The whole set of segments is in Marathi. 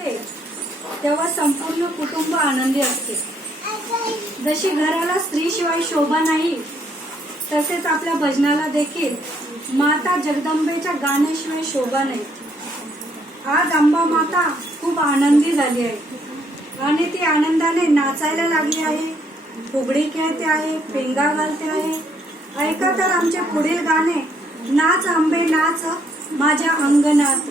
असते, तेव्हा संपूर्ण कुटुंब आनंदी असते. जशी घराला स्त्रीशिवाय शोभा नाही तसेच आपल्या भजनाला देखील माता जगदंबेच्या गाण्याशिवाय शोभा नाही. आज अंबा माता खूप आनंदी झाली आहे. आणि ती आनंदाने नाचायला लागली आहे फुगडी खेळते आहे पेंगा घालते आहे. ऐका तर आमचे पुढील गाणे नाच आंबे नाच माझ्या अंगणात.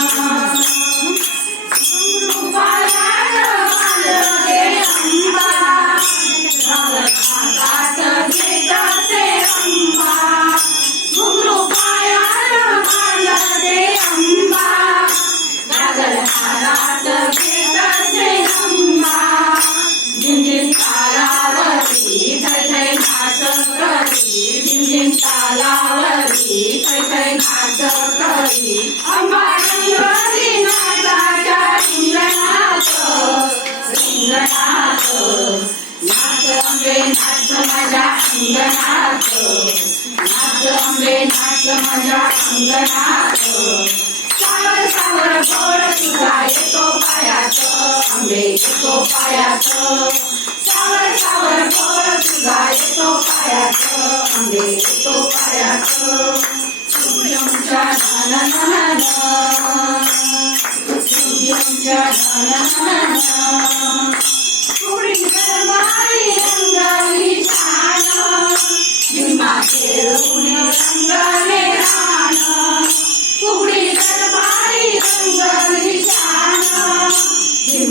हातात माझ्या अंगणात नाच अंबे नाच माझ्या अंगणात सावर सावर गोड तुझा येतो पायात आंबे येतो पायात सावर सावर गोड तुझा येतो पायात आंबे येतो पायात तुमच्या धनन तुमच्या धनन पुरी दरबारी रंगाली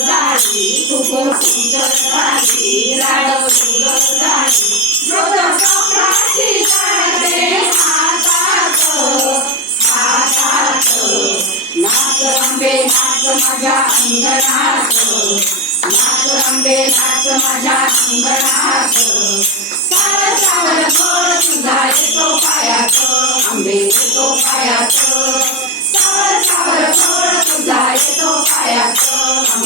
झाली कुकुर सुंदर झाली राड उदर झाली जोत कपडाची काढते हातात हातात नाच नाच माझ्या अंगणात नाच नाच माझ्या अंगणात सावर सावर गोड येतो पायात आंबे येतो पायात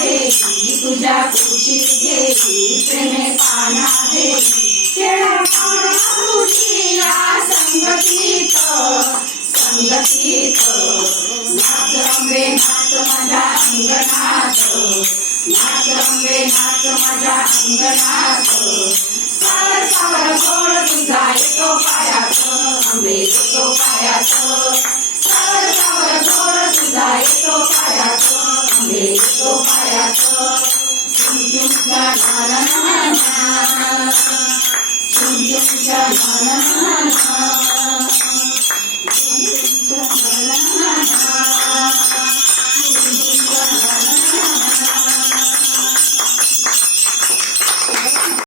देवी तुझ्या खुशीत देवी प्रेमे पाना देवी खेळा पाना या संगतीत संगतीत नाच रंबे नाच माझ्या अंगणात नाच रंबे नाच माझ्या अंगणात सावर सावर गोळ तुझा येतो पायात आंबे येतो पायात सावर सावर गोळ तुझा येतो पायात आंबे येतो पायात तुमच्या घराला